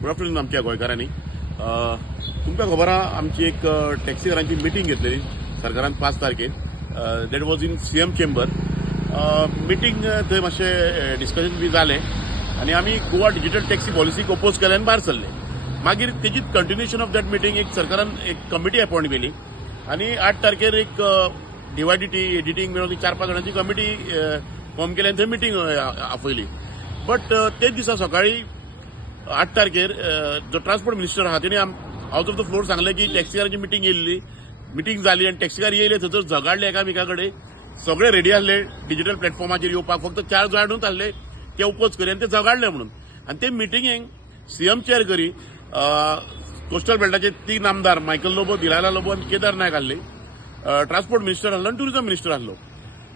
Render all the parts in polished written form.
Good afternoon आमच्या गोंयकारांनी. तुमकां खबर आहा आमची एक टॅक्सीकारांची मिटींग घेतलेली सरकारान 5 तारखेर. That was in CM chamber. Meeting थंय मातशें डिस्कशन बी जालें आनी आमी गोवा डिजिटल टॅक्सी पॉलिसीक ओपोज केले आनी भायर सरले. मागीर तेजीच कंटिन्युएशन ऑफ दॅट मिटींग एक सरकारान एक कमिटी अपॉइंट केली आनी 8 तारखेर एक डिवायडीटी एडिटींग मेळून 4-5 जाणांची कमिटी फॉर्म केली आनी थंय मिटींग आपयली. बट तेच दिसा सकाळी 8 तारखेर जो ट्रान्सपोर्ट मिनिस्टर आहा तेणी आउट ऑफ द फ्लोर सांगलें की टॅक्सीकारांची मिटींग जाली आनी टॅक्सीकार येयले थंयसर झगडले एकामेका कडेन. सगळे रेडी आसले डिजिटल प्लॅटफॉर्माचेर येवपाक, फक्त 4 जाणूच आसले ते ओपोज करी आनी ते झगडले म्हणून. आनी ते मिटींगेक सीएम चेअर करी कोस्टल बेल्टाचे 3 आमदार मायकल लोबो, दिलाला लोबो आनी केदार नायक आसले. ट्रान्सपोर्ट मिनिस्टर आसलो आनी टुरिझम मिनिस्टर आसलो.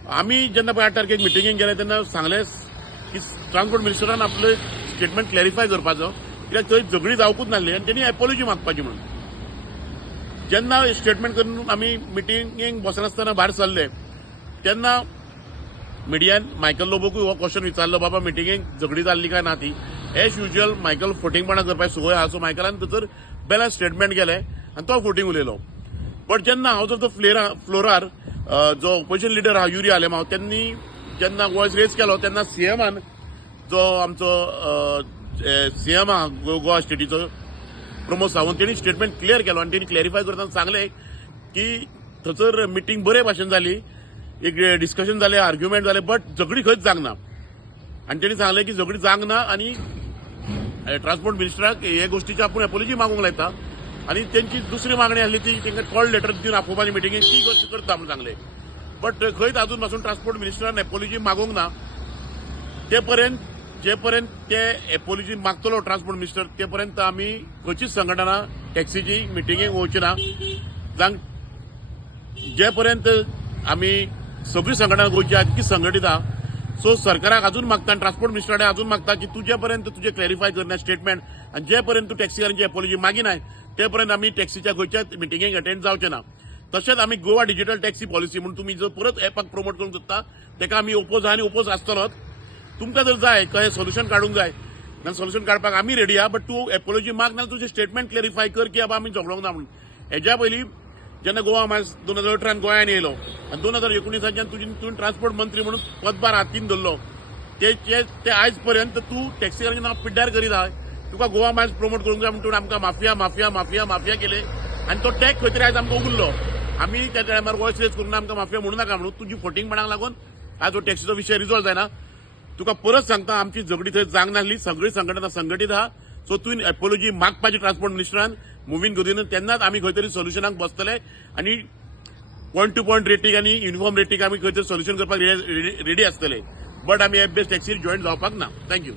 आमी जेन्ना 8 तारखेक मिटींगेक गेले तेन्ना सांगलें की ट्रान्सपोर्ट मिनिस्टरान आपले स्टेटमेंट क्लॅरिफाय करपाचो, कित्याक थंय झगडी जावपूच नासली आनी तेणी एपॉलॉजी मागपाची म्हणून. जेन्ना स्टेटमेंट करून आमी मिटींगेक बसनासतना भायर सरले तेन्ना मिडियान मायकल लोबोकूय हो क्वेश्चन विचारलो, बाबा मिटींगेक झगडी जाल्ली काय ना ती. एज युज्युअल मायकल फोटिंगपणां करपाची संवय आहा, सो मायकलान थंयसर बॅलन्स स्टेटमेंट केलें आनी तो फोटिंग उलयलो. बट जेन्ना आउट ऑफ द फ्लोरार जो ऑपोजिशन लिडर आहा युरी आलेमाव त्यांनी जेन्ना वॉयस रेज केलो तेन्ना सीएमान जो आमचो सीएम आहा गोवा स्टेटीचो प्रमोद सावंत तेणी स्टेटमेंट क्लियर केलो आनी तेणी क्लॅरिफाय करतना सांगलें की थंयसर मिटींग बरे भाशेन जाली, एक डिस्कशन जालें, आर्ग्युमेंट जालें, बट झगडी खंयच जावंक ना. आनी तेणी सांगलें की झगडी जावंक ना आनी ट्रान्सपोर्ट मिनिस्टराक हे गोष्टीची आपूण एपॉलॉजी मागूंक लायता आनी तेंची दुसरी मागणी आसली ती तांकां कॉल लेटर दिवन आपोवपाची मिटींगेक ती गोष्ट करता म्हणून सांगलें. बट खंयच अजून पासून ट्रान्सपोर्ट मिनिस्टरान एपॉलॉजी मागूंक ना. जे पर्यंत ते एपॉलॉजी मागतलो ट्रान्सपोर्ट मिनिस्टर ते पर्यंत आमी खंयचीच संघटना टॅक्सीची मिटींगेक वचची ना. जे पर्यंत आमी सगळी संघटना गोंयची आहा तितकी संघटीत आहा. सो सरकाराक अजून मागता आनी ट्रान्सपोर्ट मिनिस्टरान अजून मागता की तुजे पर्यंत तुजे क्लॅरिफाय करना स्टेटमेंट आनी जे पर्यंत तूं टॅक्सीकारांची एपॉलॉजी मागिनाय ते पर्यंत आमी टॅक्सीच्या गोंयच्याच मिटींगेक अटेंड जावचे ना. तशेंच आमी गोवा डिजिटल टॅक्सी पॉलिसी म्हणून तुमी जर परत एपाक प्रमोट करूंक सोदता तेका आमी ओपोज आहा आनी ओपोज आसतलोच. तुमकां जर जाय कशें सोल्युशन काडूंक जाय जाल्यार सोल्युशन काडपाक आमी रेडी आहा. बट तूं एपॉलॉजी माग नाजाल्यार तुजें स्टेटमेंट क्लॅरिफाय कर की बाबा आमी झगडोंक ना म्हणून. हेज्या पयलीं जेन्ना गोवा मायल्स 2018 गोंयान येयलो आनी 2019 तुवें ट्रान्सपोर्ट मंत्री म्हणून पदभार हातीन धरलो ते आयज पर्यंत तूं टॅक्सीकारांचें नांव पिड्ड्यार करीत आहा. तुका गोवा मायल्स प्रमोट करूंक जाय म्हणून आमकां माफिया केले आनी तो टॅग खंय तरी आयज आमकां उगुल्लो. आमी त्या टायमार वॉयस रेज करून आमकां माफिया म्हणू नाका म्हणून तुजी फोटिंगपणाक लागून आज हो टॅक्सीचो विशय रिजॉल्व जायना. तुका परत सांगता आमची झगडी थंय जावंक नासली, सगळी संघटना संघटीत आहा. सो तुवें एपॉलॉजी मागपाची ट्रान्सपोर्ट मिनिस्टरान मुवींग करून तेन्नाच आमी खंय तरी सोल्युशनाक बसतले आनी पॉयंट टू पॉयंट रेटींग आनी युनिफॉर्म रेटींग आमी खंय तरी सोल्युशन करपाक रेडी आसतले. बट आमी एफ बेस्ट टॅक्सीर जॉईन जावपाक ना. थँक्यू.